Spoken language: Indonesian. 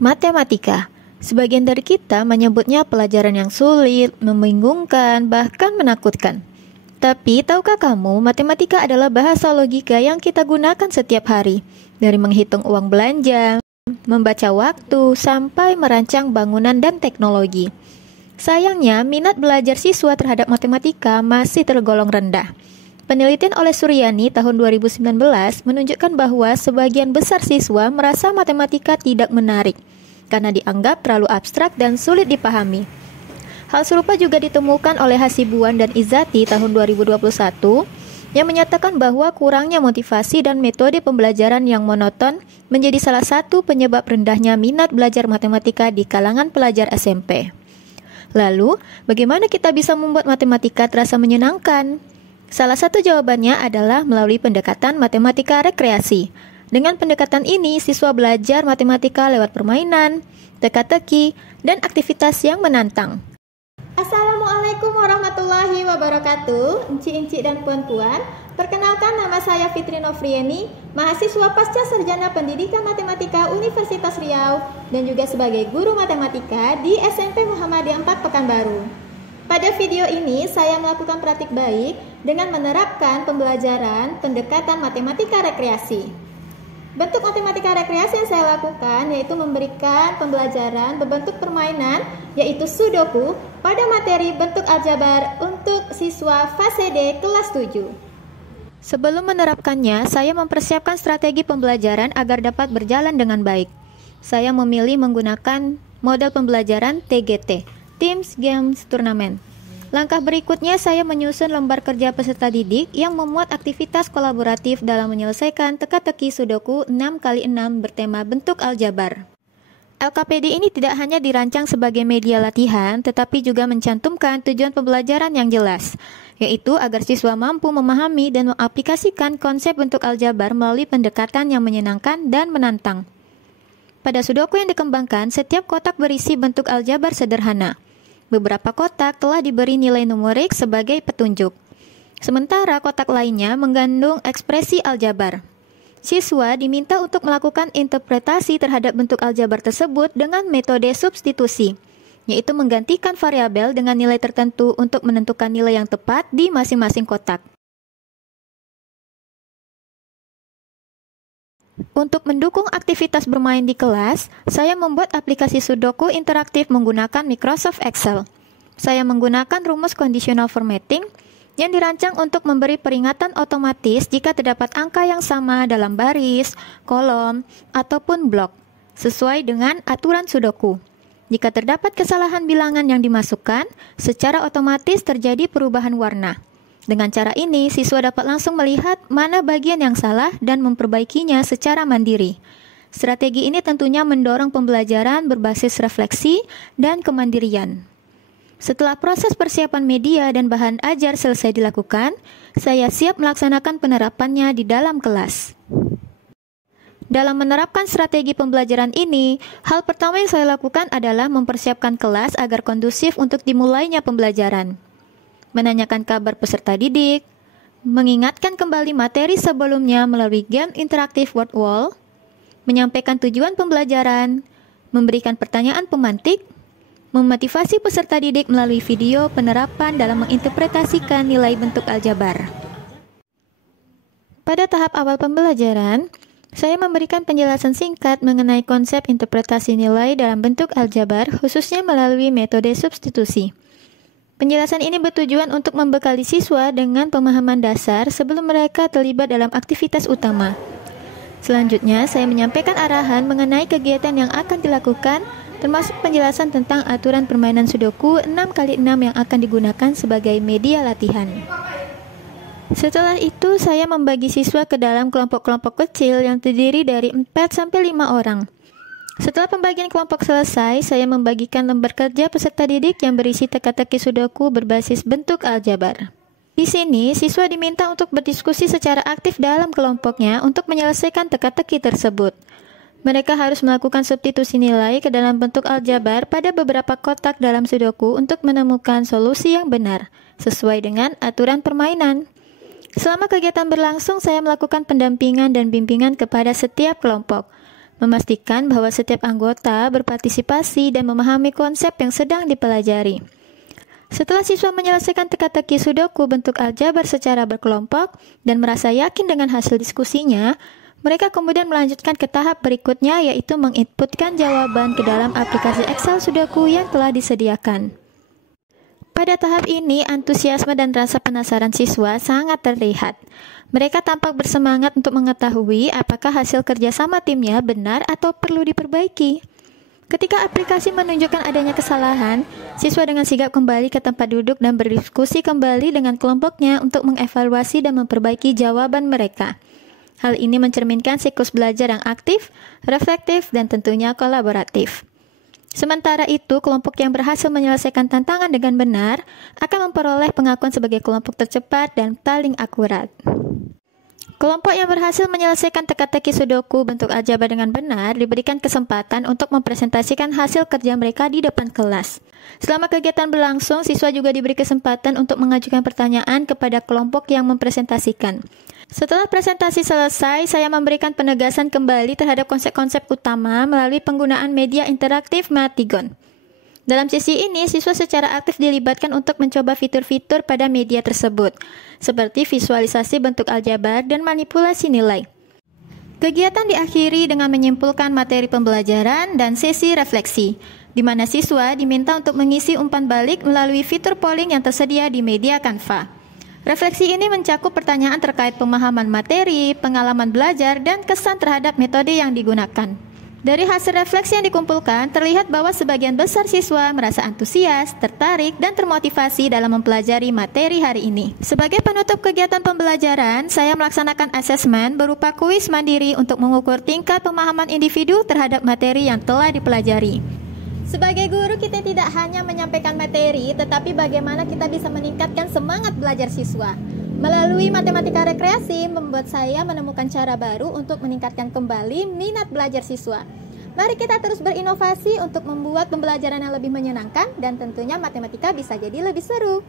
Matematika. Sebagian dari kita menyebutnya pelajaran yang sulit, membingungkan, bahkan menakutkan. Tapi, tahukah kamu, matematika adalah bahasa logika yang kita gunakan setiap hari. Dari menghitung uang belanja, membaca waktu, sampai merancang bangunan dan teknologi. Sayangnya, minat belajar siswa terhadap matematika masih tergolong rendah. Penelitian oleh Suryani tahun 2019 menunjukkan bahwa sebagian besar siswa merasa matematika tidak menarik karena dianggap terlalu abstrak dan sulit dipahami. Hal serupa juga ditemukan oleh Hasibuan dan Izzati tahun 2021 yang menyatakan bahwa kurangnya motivasi dan metode pembelajaran yang monoton menjadi salah satu penyebab rendahnya minat belajar matematika di kalangan pelajar SMP. Lalu, bagaimana kita bisa membuat matematika terasa menyenangkan? Salah satu jawabannya adalah melalui pendekatan matematika rekreasi. Dengan pendekatan ini, siswa belajar matematika lewat permainan, teka-teki, dan aktivitas yang menantang. Assalamualaikum warahmatullahi wabarakatuh, Enci-enci dan puan-puan. Perkenalkan, nama saya Fitri Novrieni, mahasiswa Pasca Sarjana Pendidikan Matematika Universitas Riau dan juga sebagai guru matematika di SMP Muhammadiyah 4 Pekanbaru. Pada video ini, saya melakukan praktik baik dengan menerapkan pembelajaran pendekatan matematika rekreasi. Bentuk matematika rekreasi yang saya lakukan yaitu memberikan pembelajaran berbentuk permainan, yaitu Sudoku, pada materi bentuk aljabar untuk siswa fase D kelas 7. Sebelum menerapkannya, saya mempersiapkan strategi pembelajaran agar dapat berjalan dengan baik. Saya memilih menggunakan model pembelajaran TGT, Teams Games Tournament. Langkah berikutnya, saya menyusun lembar kerja peserta didik yang memuat aktivitas kolaboratif dalam menyelesaikan teka-teki Sudoku 6x6 bertema bentuk aljabar. LKPD ini tidak hanya dirancang sebagai media latihan, tetapi juga mencantumkan tujuan pembelajaran yang jelas, yaitu agar siswa mampu memahami dan mengaplikasikan konsep bentuk aljabar melalui pendekatan yang menyenangkan dan menantang. Pada Sudoku yang dikembangkan, setiap kotak berisi bentuk aljabar sederhana. Beberapa kotak telah diberi nilai numerik sebagai petunjuk. Sementara kotak lainnya mengandung ekspresi aljabar. Siswa diminta untuk melakukan interpretasi terhadap bentuk aljabar tersebut dengan metode substitusi, yaitu menggantikan variabel dengan nilai tertentu untuk menentukan nilai yang tepat di masing-masing kotak. Untuk mendukung aktivitas bermain di kelas, saya membuat aplikasi Sudoku interaktif menggunakan Microsoft Excel. Saya menggunakan rumus conditional formatting yang dirancang untuk memberi peringatan otomatis jika terdapat angka yang sama dalam baris, kolom, ataupun blok, sesuai dengan aturan Sudoku. Jika terdapat kesalahan bilangan yang dimasukkan, secara otomatis terjadi perubahan warna. Dengan cara ini, siswa dapat langsung melihat mana bagian yang salah dan memperbaikinya secara mandiri. Strategi ini tentunya mendorong pembelajaran berbasis refleksi dan kemandirian. Setelah proses persiapan media dan bahan ajar selesai dilakukan, saya siap melaksanakan penerapannya di dalam kelas. Dalam menerapkan strategi pembelajaran ini, hal pertama yang saya lakukan adalah mempersiapkan kelas agar kondusif untuk dimulainya pembelajaran. Menanyakan kabar peserta didik, mengingatkan kembali materi sebelumnya melalui game interaktif word wall, menyampaikan tujuan pembelajaran, memberikan pertanyaan pemantik, memotivasi peserta didik melalui video penerapan dalam menginterpretasikan nilai bentuk aljabar. Pada tahap awal pembelajaran, saya memberikan penjelasan singkat mengenai konsep interpretasi nilai dalam bentuk aljabar, khususnya melalui metode substitusi. Penjelasan ini bertujuan untuk membekali siswa dengan pemahaman dasar sebelum mereka terlibat dalam aktivitas utama. Selanjutnya, saya menyampaikan arahan mengenai kegiatan yang akan dilakukan, termasuk penjelasan tentang aturan permainan Sudoku 6x6 yang akan digunakan sebagai media latihan. Setelah itu, saya membagi siswa ke dalam kelompok-kelompok kecil yang terdiri dari 4-5 orang. Setelah pembagian kelompok selesai, saya membagikan lembar kerja peserta didik yang berisi teka-teki Sudoku berbasis bentuk aljabar. Di sini, siswa diminta untuk berdiskusi secara aktif dalam kelompoknya untuk menyelesaikan teka-teki tersebut. Mereka harus melakukan substitusi nilai ke dalam bentuk aljabar pada beberapa kotak dalam Sudoku untuk menemukan solusi yang benar, sesuai dengan aturan permainan. Selama kegiatan berlangsung, saya melakukan pendampingan dan bimbingan kepada setiap kelompok. memastikan bahwa setiap anggota berpartisipasi dan memahami konsep yang sedang dipelajari. Setelah siswa menyelesaikan teka-teki Sudoku bentuk aljabar secara berkelompok dan merasa yakin dengan hasil diskusinya, mereka kemudian melanjutkan ke tahap berikutnya, yaitu menginputkan jawaban ke dalam aplikasi Excel Sudoku yang telah disediakan. Pada tahap ini, antusiasme dan rasa penasaran siswa sangat terlihat. Mereka tampak bersemangat untuk mengetahui apakah hasil kerjasama timnya benar atau perlu diperbaiki. Ketika aplikasi menunjukkan adanya kesalahan, siswa dengan sigap kembali ke tempat duduk dan berdiskusi kembali dengan kelompoknya untuk mengevaluasi dan memperbaiki jawaban mereka. Hal ini mencerminkan siklus belajar yang aktif, reflektif, dan tentunya kolaboratif. Sementara itu, kelompok yang berhasil menyelesaikan tantangan dengan benar akan memperoleh pengakuan sebagai kelompok tercepat dan paling akurat. Kelompok yang berhasil menyelesaikan teka-teki Sudoku bentuk aljabar dengan benar diberikan kesempatan untuk mempresentasikan hasil kerja mereka di depan kelas. Selama kegiatan berlangsung, siswa juga diberi kesempatan untuk mengajukan pertanyaan kepada kelompok yang mempresentasikan. Setelah presentasi selesai, saya memberikan penegasan kembali terhadap konsep-konsep utama melalui penggunaan media interaktif Matigon. Dalam sesi ini, siswa secara aktif dilibatkan untuk mencoba fitur-fitur pada media tersebut, seperti visualisasi bentuk aljabar dan manipulasi nilai. Kegiatan diakhiri dengan menyimpulkan materi pembelajaran dan sesi refleksi, di mana siswa diminta untuk mengisi umpan balik melalui fitur polling yang tersedia di media Canva. Refleksi ini mencakup pertanyaan terkait pemahaman materi, pengalaman belajar, dan kesan terhadap metode yang digunakan. Dari hasil refleksi yang dikumpulkan, terlihat bahwa sebagian besar siswa merasa antusias, tertarik, dan termotivasi dalam mempelajari materi hari ini. Sebagai penutup kegiatan pembelajaran, saya melaksanakan asesmen berupa kuis mandiri untuk mengukur tingkat pemahaman individu terhadap materi yang telah dipelajari. Sebagai guru, kita tidak hanya menyampaikan materi, tetapi bagaimana kita bisa meningkatkan semangat belajar siswa. Melalui matematika rekreasi, membuat saya menemukan cara baru untuk meningkatkan kembali minat belajar siswa. Mari kita terus berinovasi untuk membuat pembelajaran yang lebih menyenangkan dan tentunya matematika bisa jadi lebih seru.